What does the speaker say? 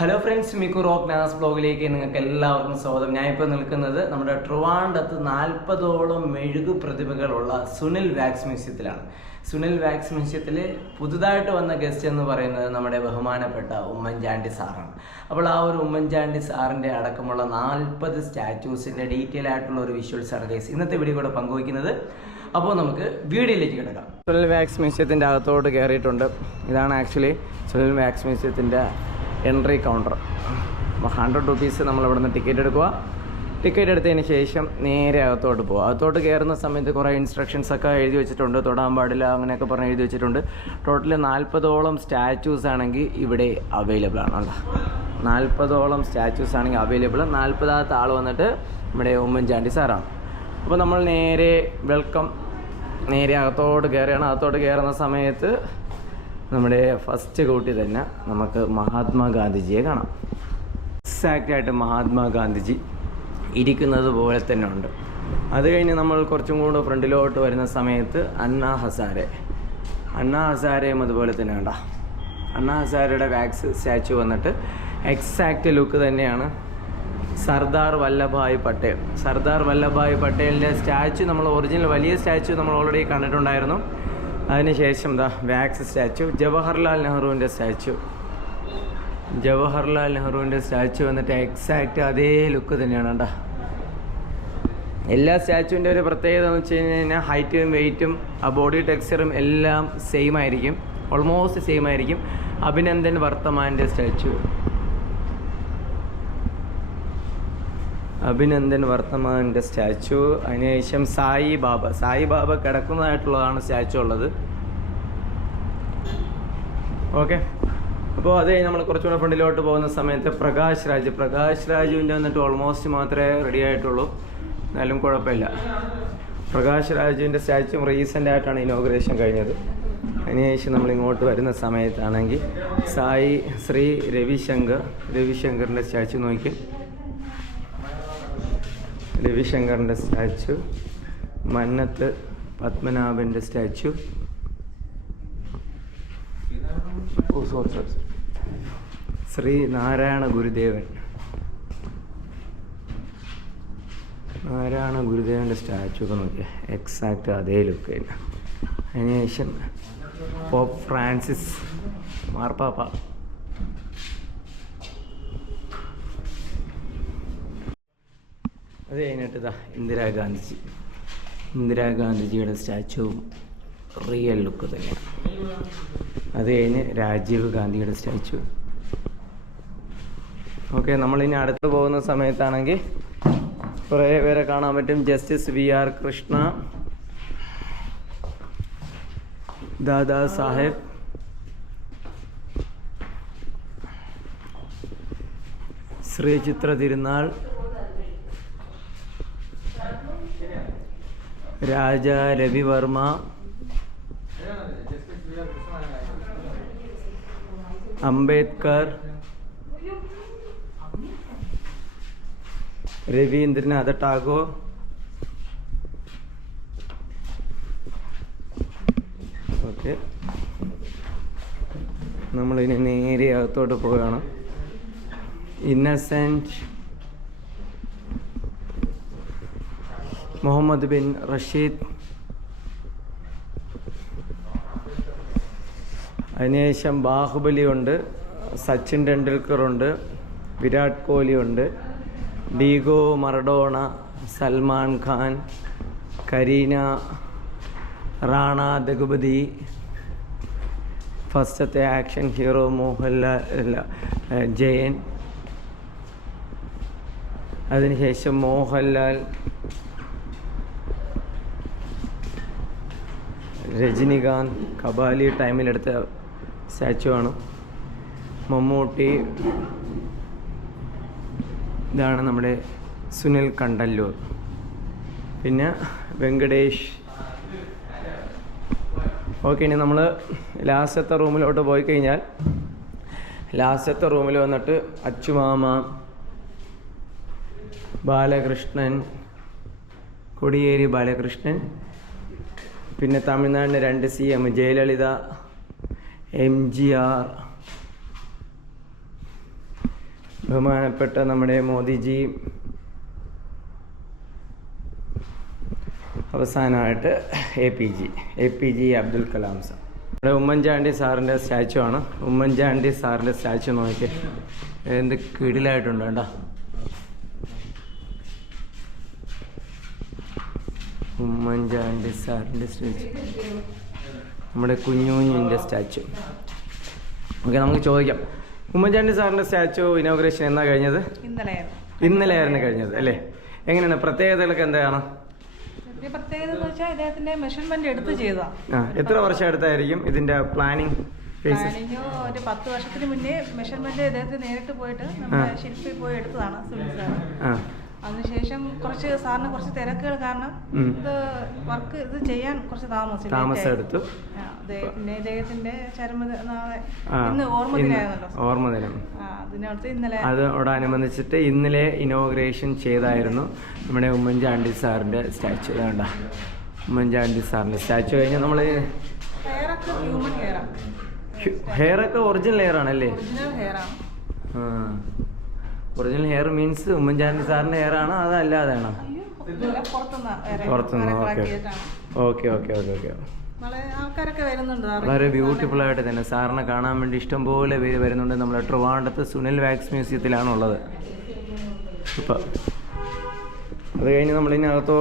Hello friends, Miku rock നാസ് ബ്ലോഗിലേക്ക് നിങ്ങൾക്ക് എല്ലാവർക്കും സ്വാഗതം. ഞാനിപ്പോൾ നിൽക്കുന്നത് നമ്മുടെ ട്രിവാൻഡ്രത്ത് 40ഓളം മെഴുകു പ്രതിഭകളുള്ള സുനിൽ വാക്സ് മ്യൂസിയത്തിലാണ്. സുനിൽ വാക്സ് മ്യൂസിയത്തിൽ പുതുതായിട്ട് വന്ന ഗസ്റ്റ് എന്ന് പറയുന്നത് നമ്മുടെ ബഹുമാനപ്പെട്ട ഉമ്മൻചാണ്ടി സാറാണ്. അപ്പോൾ ആ ഒരു ഉമ്മൻചാണ്ടി സാറിൻ്റെ അടക്കമുള്ള 40 സ്റ്റാച്യൂസിൻ്റെ ഡീറ്റെയിൽ ആയിട്ടുള്ള ഒരു വിഷ്വൽസ് ആണ് ഗൈസ് ഇന്നത്തെ വീഡിയോ കൂടെ പങ്കുവയ്ക്കുന്നത്. അപ്പോൾ നമുക്ക് വീഡിയോയിലേക്ക് കിടക്കാം. സുനിൽ വാക്സ് മ്യൂസിയത്തിൻ്റെ അകത്തോട്ട് കയറിയിട്ടുണ്ട്. ഇതാണ് ആക്ച്വലി സുനിൽ വാക്സ് മ്യൂസിയത്തിൻ്റെ എൻട്രി കൗണ്ടർ. 100 റുപ്പീസ് നമ്മളിവിടെ നിന്ന് ടിക്കറ്റ് എടുക്കുക. ടിക്കറ്റ് എടുത്തതിന് ശേഷം നേരെ അകത്തോട്ട് പോകുക. അകത്തോട്ട് കയറുന്ന സമയത്ത് കുറേ ഇൻസ്ട്രക്ഷൻസ് ഒക്കെ എഴുതി വെച്ചിട്ടുണ്ട്. തൊടാൻ പാടില്ല അങ്ങനെയൊക്കെ പറഞ്ഞ് എഴുതി വെച്ചിട്ടുണ്ട്. ടോട്ടൽ 40ഓളം സ്റ്റാച്യൂസ് ആണെങ്കിൽ ഇവിടെ അവൈലബിൾ ആണ്. 40ഓളം സ്റ്റാച്യൂസ് ആണെങ്കിൽ അവൈലബിൾ. 40ാമത്തെ ആൾ വന്നിട്ട് നമ്മുടെ ഉമ്മൻചാണ്ടി സാറാണ്. അപ്പോൾ നമ്മൾ നേരെ അകത്തോട്ട് കയറുകയാണ്. അകത്തോട്ട് കയറുന്ന സമയത്ത് നമ്മുടെ ഫസ്റ്റ് കൂട്ടി തന്നെ നമുക്ക് മഹാത്മാഗാന്ധിജിയെ കാണാം. എക്സാക്റ്റായിട്ട് മഹാത്മാഗാന്ധിജി ഇരിക്കുന്നത് പോലെ തന്നെ ഉണ്ട്. അത് കഴിഞ്ഞ് നമ്മൾ കുറച്ചും കൂടെ ഫ്രണ്ടിലോട്ട് വരുന്ന സമയത്ത് അണ്ണാ ഹസാരെയും അതുപോലെ തന്നെ ഉണ്ട്. അണ്ണാ ഹസാരയുടെ വാക്സ് സ്റ്റാച്ചു വന്നിട്ട് എക്സാക്റ്റ് ലുക്ക് തന്നെയാണ്. സർദാർ വല്ലഭായ് പട്ടേലിൻ്റെ സ്റ്റാച്ചു നമ്മൾ ഒറിജിനൽ വലിയ സ്റ്റാച്ചു നമ്മൾ ഓൾറെഡി കണ്ടിട്ടുണ്ടായിരുന്നു. അതിനുശേഷം വാക്സ് സ്റ്റാച്ചു, ജവഹർലാൽ നെഹ്റുവിൻ്റെ സ്റ്റാച്ചു വന്നിട്ട് എക്സാക്റ്റ് അതേ ലുക്ക് തന്നെയാണ് കേട്ടോ. എല്ലാ സ്റ്റാച്ചുവിൻ്റെ ഒരു പ്രത്യേകത എന്ന് വെച്ച് കഴിഞ്ഞാൽ ഹൈറ്റും വെയ്റ്റും ആ ബോഡി ടെക്സ്ചറും എല്ലാം സെയിം ആയിരിക്കും, ഓൾമോസ്റ്റ് സെയിം ആയിരിക്കും. അഭിനന്ദൻ വർത്തമാൻ്റെ സ്റ്റാച്ചു, അതിനുശേഷം സായിബാബ കിടക്കുന്നതായിട്ടുള്ളതാണ് സ്റ്റാച്ചു ഉള്ളത്. ഓക്കെ, അപ്പോൾ അത് കഴിഞ്ഞ് നമ്മൾ കുറച്ചുകൂടെ ഫ്രണ്ടിലോട്ട് പോകുന്ന സമയത്ത് പ്രകാശ് രാജുവിൻ്റെ വന്നിട്ട് ഓൾമോസ്റ്റ് മാത്രമേ റെഡി ആയിട്ടുള്ളൂ, എന്നാലും കുഴപ്പമില്ല. പ്രകാശ് രാജുവിൻ്റെ സ്റ്റാച്ചു റീസെൻ്റ് ആയിട്ടാണ് ഇനോഗ്രേഷൻ കഴിഞ്ഞത്. അതിനുശേഷം നമ്മൾ ഇങ്ങോട്ട് വരുന്ന സമയത്താണെങ്കിൽ ശ്രീ രവിശങ്കറിൻ്റെ സ്റ്റാച്ചു നോക്കി. രവിശങ്കറിൻ്റെ സ്റ്റാച്ചു, മന്നത്ത് പത്മനാഭൻ്റെ സ്റ്റാച്ചു, ശ്രീ നാരായണ ഗുരുദേവൻ്റെ സ്റ്റാച്ചു ഒക്കെ നോക്കിയാൽ എക്സാക്റ്റ് അതേ ലുക്ക് തന്നെ. അതിനുശേഷം പോപ്പ് ഫ്രാൻസിസ് മാർപ്പാപ്പ, അത് കഴിഞ്ഞിട്ട് ഇന്ദിരാഗാന്ധിജിയുടെ സ്റ്റാച്ചുവും റിയൽ ലുക്ക് തന്നെയാണ്. അത് കഴിഞ്ഞ് രാജീവ് ഗാന്ധിയുടെ സ്റ്റാച്ചു. ഓക്കെ, നമ്മളിനി അടുത്ത് പോകുന്ന സമയത്താണെങ്കിൽ കുറേ പേരെ കാണാൻ പറ്റും. ജസ്റ്റിസ് VR കൃഷ്ണ, ദാദാ സാഹേബ്, ശ്രീ ചിത്ര തിരുനാൾ, രാജ രവിവർമ്മ, അംബേദ്കർ, രവീന്ദ്രനാഥ ടാഗോർ, ഓക്കെ. നമ്മളിനി നേരെ അകത്തോട്ട് പോവുകയാണ്. ഇന്നസെൻറ്റ്, മുഹമ്മദ് ബിൻ റഷീദ്, അതിനുശേഷം ബാഹുബലി ഉണ്ട്, സച്ചിൻ ടെണ്ടുൽക്കർ ഉണ്ട്, വിരാട് കോഹ്ലി ഉണ്ട്, ഡീഗോ മറഡോണ, സൽമാൻ ഖാൻ, കരീന, റാണ ദഗുപതി, ഫസ്റ്റത്തെ ആക്ഷൻ ഹീറോ ജയൻ, അതിനുശേഷം മോഹൻലാൽ, രജനികാന്ത് കബാലി ടൈമിലെടുത്ത സ്റ്റാച്ചു ആണ്, മമ്മൂട്ടി, ഇതാണ് നമ്മുടെ സുനിൽ കണ്ടല്ലൂർ, പിന്നെ വെങ്കടേഷ്. ഓക്കെ, ഇനി നമ്മൾ ലാസ്റ്റത്തെ റൂമിലോട്ട് പോയി കഴിഞ്ഞാൽ ലാസ്റ്റത്തെ റൂമിൽ വന്നിട്ട് അച്ചുമാമ, ബാലകൃഷ്ണൻ, കൊടിയേരി ബാലകൃഷ്ണൻ, പിന്നെ തമിഴ്നാടിൻ്റെ 2 CM ജയലളിത, MGR, ബഹുമാനപ്പെട്ട നമ്മുടെ മോദിജി, അവസാനമായിട്ട് A P J Abdul Kalam sir. ഇവിടെ ഉമ്മൻചാണ്ടി സാറിൻ്റെ സ്റ്റാച്ചു ആണ്. ഉമ്മൻചാണ്ടി സാറിൻ്റെ സ്റ്റാച്ചു നോക്കി എന്ത് കിടിലായിട്ടുണ്ട് കേട്ടോ. ഉമ്മൻചാണ്ടി സാറിൻ്റെ സ്റ്റാച്ചു, നമ്മുടെ കുഞ്ഞുഞ്ഞിൻ്റെ സ്റ്റാച്ചു. ഓക്കെ, നമുക്ക് ചോദിക്കാം, ഉമ്മൻചാണ്ടി സാറിൻ്റെ സ്റ്റാച്ചു ഇനോഗ്രേഷൻ എന്നാ കഴിഞ്ഞത്? ഇന്നലെയായിരുന്നു കഴിഞ്ഞത് അല്ലേ? എങ്ങനെയാണ്, പ്രത്യേകതകളൊക്കെ എന്താണ്? പ്രത്യേകത എന്ന് വെച്ചാൽ ഇദ്ദേഹത്തിന്റെ മെഷർമെന്റ് എടുത്ത് ചെയ്തതാ. എത്ര വർഷം എടുത്തായിരിക്കും ഇതിന്റെ പ്ലാനിങ്? ഒരു 10 വർഷത്തിന് മുന്നേ മെഷർമെന്റ് ഇദ്ദേഹത്തിന് നേരിട്ട് പോയിട്ട് നമ്മുടെ ശില്പി പോയി എടുത്തതാണ് സുനിൽ സാർ. അതിനുശേഷം സാറിന് കുറച്ച് തിരക്കുകൾ കാരണം ഇത് വർക്ക് ചെയ്യാൻ കുറച്ച് താമസം എടുത്തു. പിന്നെ ഇദ്ദേഹത്തിന്റെ ഓർമ്മദിനം അതോടനുബന്ധിച്ചിട്ട് ഇന്നലെ ഇനോഗ്രേഷൻ ചെയ്തായിരുന്നു നമ്മുടെ ഉമ്മൻചാണ്ടി സാറിന്റെ സ്റ്റാച്ചു. വേണ്ട, ഉമ്മൻചാണ്ടി സാറിന്റെ സ്റ്റാച്ചു കഴിഞ്ഞാൽ നമ്മൾ ഹെയറൊക്കെ ഒറിജിനൽ ഹെയർ ആണല്ലേ? ഒറിജിനൽ ഹെയർ മീൻസ് ഉമ്മൻചാണ്ടി സാറിന്റെ ഹെയർ ആണോ അതല്ലാതെയാണോ? പുറത്തുനിന്ന്. Okay okay okay okay. വളരെ ബ്യൂട്ടിഫുൾ ആയിട്ട് തന്നെ സാറിനെ കാണാൻ വേണ്ടി ഇഷ്ടംപോലെ പേര് വരുന്നുണ്ട്. നമ്മുടെ ട്രിവാൻഡ്രത്ത് സുനിൽ വാക്സ് മ്യൂസിയത്തിലാണ് ഉള്ളത്. ഇപ്പം അത് കഴിഞ്ഞ് നമ്മളിതിനകത്തോട്ട്